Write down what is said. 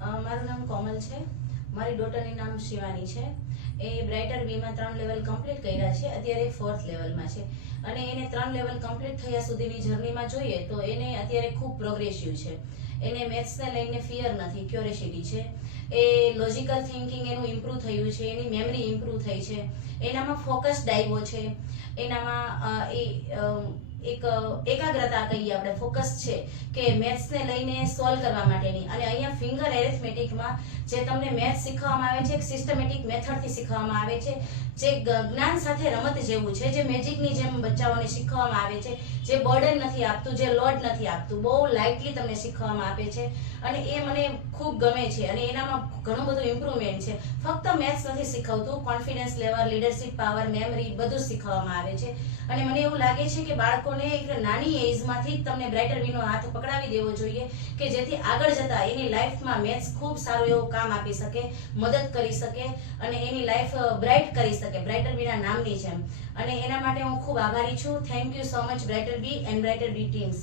મારું નામ કોમલ છે. મારી ડોટરની નામ શિવાની છે. એ બ્રાઇટર બીમાં 3 લેવલ કમ્પ્લીટ કર્યા છે. અત્યારે 4th લેવલમાં છે અને એને 3 લેવલ કમ્પ્લીટ થયા સુધીની જર્નીમાં જોઈએ તો એને અત્યારે ખૂબ પ્રોગ્રેસિવ છે. એને મેથ્સને લઈને ફિયર નથી, ક્યુરિયોસિટી છે. એ લોજિકલ થિંકિંગ એનું ઇમ્પ્રૂવ થયું છે, એની મેમરી ઇમ્પ્રૂવ થઈ છે, એનામાં ફોકસ આવ્યો છે, એનામાં એક એકાગ્રતા કહીએ આપણે, ફોકસ છે કે મેથ્સને લઈને સોલ્વ કરવા માટેની. અને અહીંયા ફિંગર એરિથમેટિકમાં જે તમને મેથ્સ શીખવવામાં આવે છે એક સિસ્ટમેટિક મેથડથી શીખવવામાં આવે છે, જે જ્ઞાન સાથે રમત જેવું છે, જે મેજિકની જેમ બચ્ચાઓને શીખવવામાં આવે છે, જે બર્ડન નથી આપતું, જે લોડ નથી આપતું, બહુ લાઇટલી તમને શીખવવામાં આપે છે. અને એ મને ખૂબ ગમે છે અને એનામાં ઘણું બધું ઇમ્પ્રુવમેન્ટ છે. ફક્ત મેથ્સ નથી શીખવતું, confidence level, leadership power, memory બધું શીખવવામાં આવે છે. અને મને એવું લાગે છે કે બાળકોને એક નાની એજમાંથી જ તમને બ્રાઇટર બીનો હાથ પકડાવી દેવો જોઈએ કે જેથી આગળ જતા એની લાઈફમાં મેથ્સ ખૂબ સારું એવું કામ આપી શકે, મદદ કરી શકે અને એની લાઈફ બ્રાઇટ કરી શકે, બ્રાઇટર બીના નામની જેમ. અને એના માટે હું ખૂબ આભારી છું. Thank you so much brighter be and brighter be teams.